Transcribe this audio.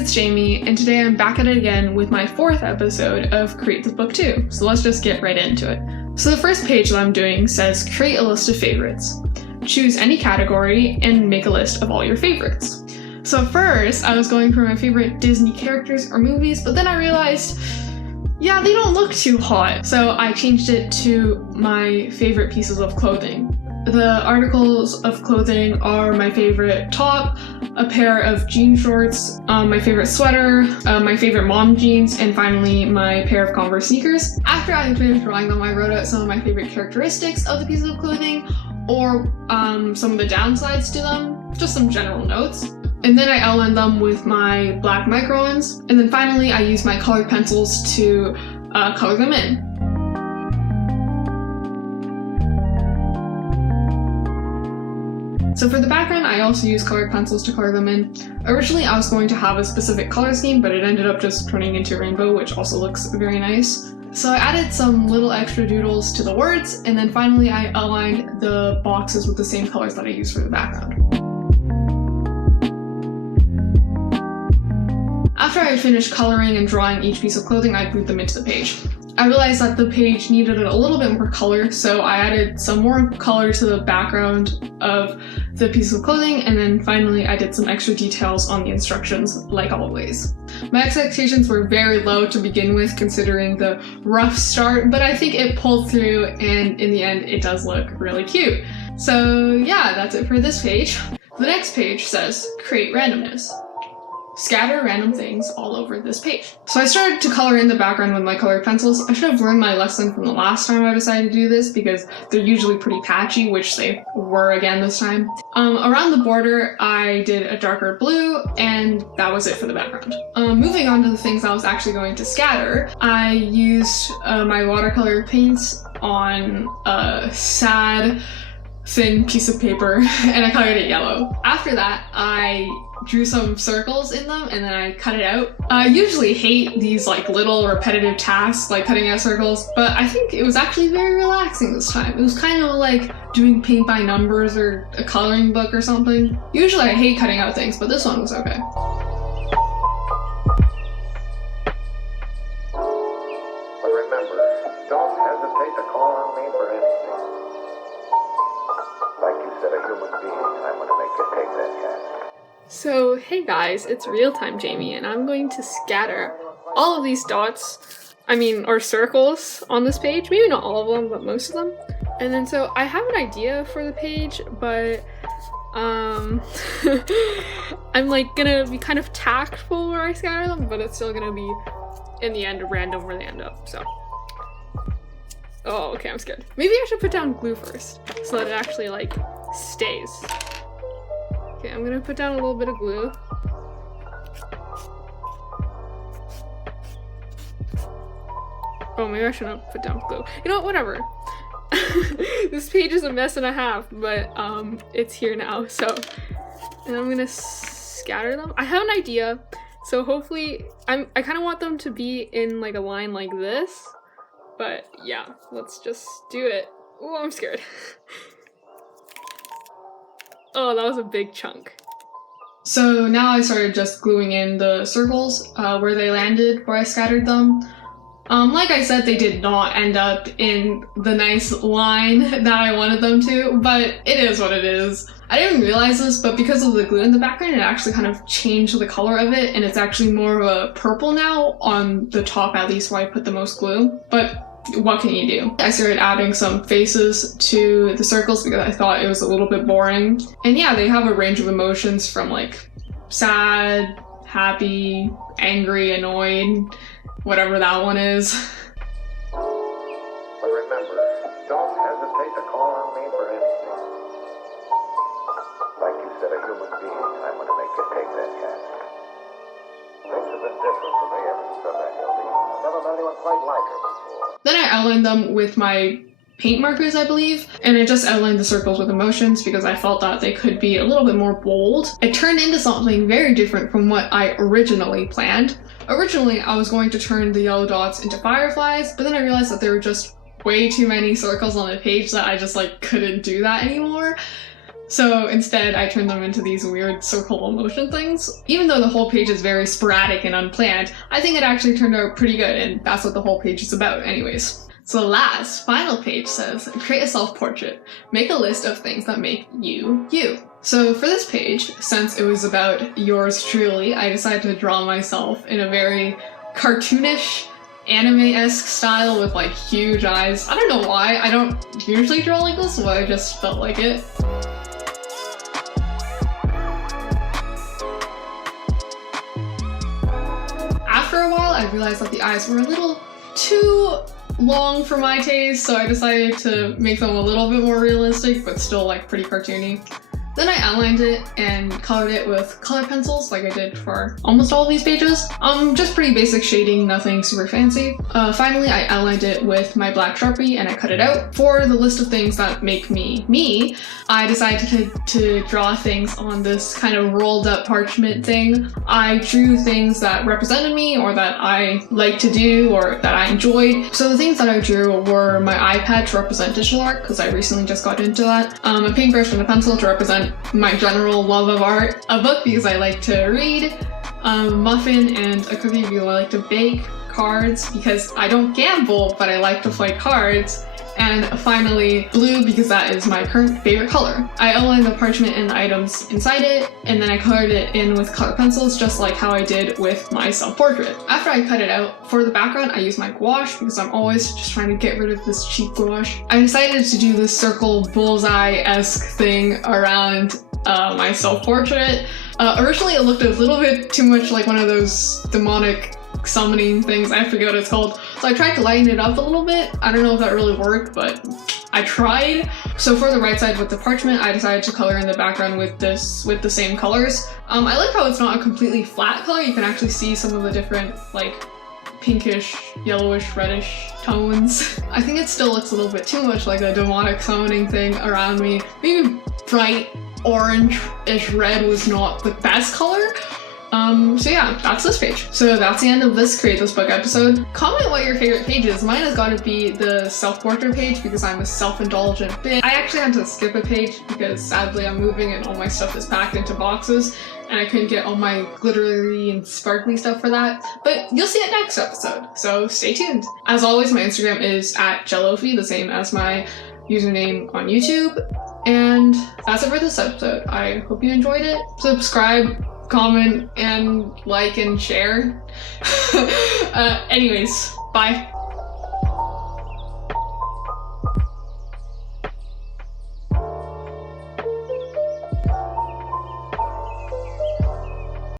it's Jamie, and today I'm back at it again with my 4th episode of Create This Book Too, so let's just get right into it. So the first page that I'm doing says create a list of favorites. Choose any category and make a list of all your favorites. So at first, I was going for my favorite Disney characters or movies, but then I realized, yeah, they don't look too hot. So I changed it to my favorite pieces of clothing. The articles of clothing are my favorite top, a pair of jean shorts, my favorite sweater, my favorite mom jeans, and finally my pair of Converse sneakers. After I finished drawing them, I wrote out some of my favorite characteristics of the pieces of clothing, or some of the downsides to them, just some general notes. And then I outlined them with my black microns, and then finally I used my colored pencils to color them in. So for the background, I also used colored pencils to color them in. Originally, I was going to have a specific color scheme, but it ended up just turning into a rainbow, which also looks very nice. So I added some little extra doodles to the words, and then finally I aligned the boxes with the same colors that I used for the background. After I had finished coloring and drawing each piece of clothing, I glued them into the page. I realized that the page needed a little bit more color, so I added some more color to the background of the piece of clothing, and then finally I did some extra details on the instructions, like always. My expectations were very low to begin with, considering the rough start, but I think it pulled through, and in the end it does look really cute. So yeah, that's it for this page. The next page says, create randomness. Scatter random things all over this page. So I started to color in the background with my colored pencils. I should have learned my lesson from the last time I decided to do this because they're usually pretty patchy, which they were again this time. Around the border, I did a darker blue, and that was it for the background. Moving on to the things I was actually going to scatter, I used my watercolor paints on a sad, thin piece of paper, and I colored it yellow. After that, I drew some circles in them and then I cut it out. I usually hate these like little repetitive tasks like cutting out circles, but I think it was actually very relaxing this time. It was kind of like doing paint by numbers or a coloring book or something. Usually I hate cutting out things, but this one was okay. But remember, don't hesitate to call on me for anything. Like you said, a human being, I'm gonna make you take that chance. So, hey guys, it's Real-Time Jamie, and I'm going to scatter all of these dots, or circles on this page. Maybe not all of them, but most of them. And then so I have an idea for the page, but I'm like gonna be kind of tactful where I scatter them, but it's still gonna be, in the end, random where they end up, so. Oh, okay, I'm scared. Maybe I should put down glue first, so that it actually, like, stays. Okay, I'm gonna put down a little bit of glue. Oh, maybe I shouldn't have put down glue. You know what, whatever. This page is a mess and a half, but it's here now, so. And I'm gonna scatter them. I have an idea, so hopefully, I kind of want them to be in like a line like this, but yeah, let's just do it. Oh, I'm scared. Oh, that was a big chunk. So now I started just gluing in the circles where they landed, where I scattered them. Like I said, they did not end up in the nice line that I wanted them to, but it is what it is. I didn't realize this, but because of the glue in the background, it actually kind of changed the color of it, and it's actually more of a purple now, on the top at least where I put the most glue. But what can you do? I started adding some faces to the circles because I thought it was a little bit boring. And yeah, they have a range of emotions from like sad, happy, angry, annoyed, whatever that one is. But remember, don't hesitate to call on me for anything. Like you said, a human being, I'm gonna make you take that chance. Things have been different for me ever since I've been healthy. I've never met anyone quite like her before. Then I outlined them with my paint markers, I believe, and I just outlined the circles with emotions because I felt that they could be a little bit more bold. It turned into something very different from what I originally planned. Originally, I was going to turn the yellow dots into fireflies, but then I realized that there were just way too many circles on the page that I just like couldn't do that anymore. So instead, I turned them into these weird circle emotion things. Even though the whole page is very sporadic and unplanned, I think it actually turned out pretty good, and that's what the whole page is about anyways. So the last, final page says, create a self-portrait. Make a list of things that make you, you. So for this page, since it was about yours truly, I decided to draw myself in a very cartoonish, anime-esque style with like huge eyes. I don't know why, I don't usually draw like this, but I just felt like it. After a while, I realized that the eyes were a little too long for my taste, so I decided to make them a little bit more realistic, but still like pretty cartoony. Then I outlined it and colored it with color pencils like I did for almost all of these pages. Just pretty basic shading, nothing super fancy. Finally, I outlined it with my black Sharpie and I cut it out. For the list of things that make me me, I decided to draw things on this kind of rolled up parchment thing. I drew things that represented me or that I like to do or that I enjoyed. So the things that I drew were my iPad to represent digital art, because I recently just got into that, a paintbrush and a pencil to represent my general love of art, a book because I like to read, a muffin and a cookie because I like to bake, cards because I don't gamble but I like to play cards, and finally blue because that is my current favorite color. I outlined the parchment and the items inside it, and then I colored it in with color pencils just like how I did with my self-portrait. After I cut it out, for the background I used my gouache because I'm always just trying to get rid of this cheap gouache. I decided to do this circle bullseye-esque thing around my self-portrait. Originally it looked a little bit too much like one of those demonic summoning things, I forget what it's called. So I tried to lighten it up a little bit. I don't know if that really worked, but I tried. So for the right side with the parchment, I decided to color in the background with the same colors. I like how it's not a completely flat color. You can actually see some of the different like pinkish, yellowish, reddish tones. I think it still looks a little bit too much like a demonic summoning thing around me. Maybe bright orange-ish red was not the best color. So yeah, that's this page. So that's the end of this Create This Book episode. Comment what your favorite page is. Mine has got to be the self-portrait page because I'm a self-indulgent bitch. I actually had to skip a page because sadly I'm moving and all my stuff is packed into boxes and I couldn't get all my glittery and sparkly stuff for that. But you'll see it next episode, so stay tuned. As always, my Instagram is @jellofi, the same as my username on YouTube. And that's it for this episode. I hope you enjoyed it. Subscribe, comment, and like and share. Anyways, bye.